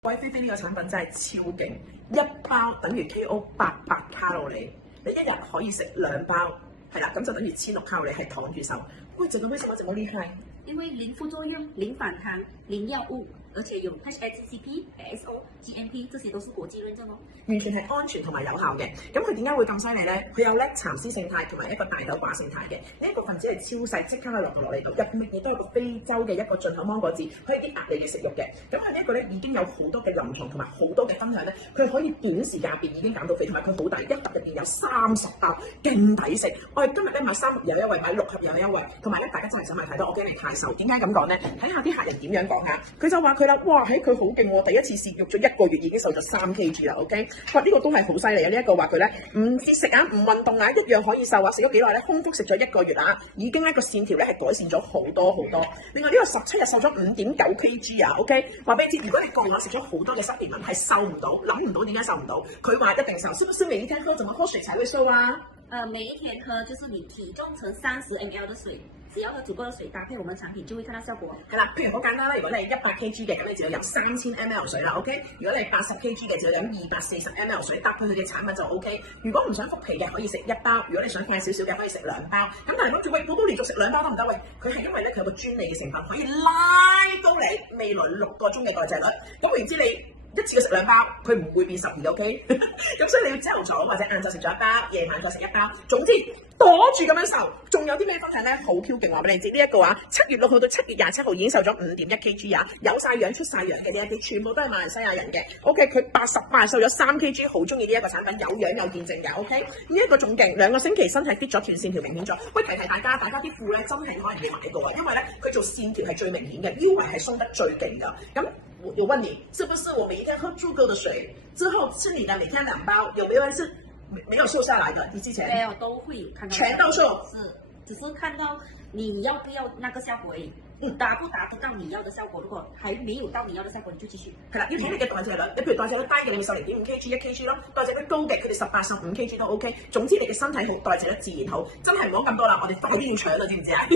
貴菲菲呢個產品真係超勁，一包等於 KO 800卡路里，你一日可以食2包，係啦，咁就等於1600卡路里係躺住手。喂，這個為什麼這麼厲害？因為零副作用、零反彈、零藥物，而且有 HACCP、ASO、GMP，這些都是國際認證哦。完全係安全同埋有效嘅。咁佢點解會咁犀利咧？佢有咧蠶絲性肽同埋一個大豆寡性肽嘅。呢一個分子係超細，即刻可以落到嚟度。入面亦都有個非洲嘅一個進口芒果籽，可以抑壓你嘅食慾嘅。咁佢呢一個咧已經有好多嘅臨床同埋好多嘅分享咧，佢可以短時間變已經減到肥，同埋佢好大，一盒入邊有30包，勁抵食。我哋今日咧買3盒有優惠，買6盒有優惠，同埋咧大家真係想買太多，我驚你太瘦。點解咁講咧？睇下啲客人點樣講下，佢就話佢啦，哇，喺佢好勁喎，第一次試肉咗1個月已經瘦咗3 kg 啦 ，OK？ 哇，呢個都係好犀利啊！呢一個話佢咧唔節食啊，唔運動啊，一樣可以瘦啊！食咗幾耐咧？空腹食咗1個月啊，已經咧個線條咧係改善咗好多好多。另外呢個17日瘦咗5.9 kg 啊 ，OK？ 話俾你知，如果你過咗食咗好多嘅supplement係瘦唔到，諗唔到點解瘦唔到，佢話一定瘦。是不是每一天喝怎麼喝水才會瘦啊？每一天喝就是你體重乘30 ml 的水，只要喝足夠的水搭配我們產品就會看到效果。係啦，譬如好簡單啦，如果你係100 kg 嘅，咁你就要飲3000 ml 水啦 ，OK？ 如果你係80 kg 嘅，就要飲240 ml 水，搭配佢嘅產品就 OK。如果唔想腹皮嘅，可以食1包；如果你想快少少嘅，可以食2包。咁但係諗住喂，我都連續食2包得唔得？喂，佢係因為咧佢有個專利嘅成分，可以拉高你未來6個鐘嘅代謝率。咁換言之，你一次過食2包，佢唔會變12嘅 ，OK？ 咁所以你要朝頭早或者晏晝食咗1包，夜晚再食1包。總之躲住咁樣瘦。仲有啲咩分享咧？好 Q 勁，話俾你知。呢一個啊，7月6號到7月27號已經瘦咗5.1 kg 啊，有晒樣出晒樣嘅呢一啲，全部都係馬來西亞人嘅。OK， 佢88瘦咗3 kg， 好中意呢一個產品，有樣有見證嘅。OK， 呢一個仲勁，2個星期身體 fit 咗，斷線條明顯咗。喂，提大家啲褲咧真係可能要買過啊，因為咧佢做線條係最明顯嘅，腰圍係鬆得最勁㗎。咁我問你，是不是我每一天喝足夠的水之後吃你的每天2包，有沒有人是沒有瘦下來的？你之前沒有，都會有看到，全都瘦，是只是看到你要不要那個效果而已。達不達得到你要的效果？如果還沒有到你要的效果，你就繼續。係啦，要睇你嘅代謝率。你譬如代謝率低嘅，你咪瘦0.5 kg 1 kg 咯；代謝率高嘅，佢哋18、15 kg 都 OK。總之你嘅身體好，代謝率自然好。真係唔好咁多啦，我哋快啲要搶啦，知唔知啊？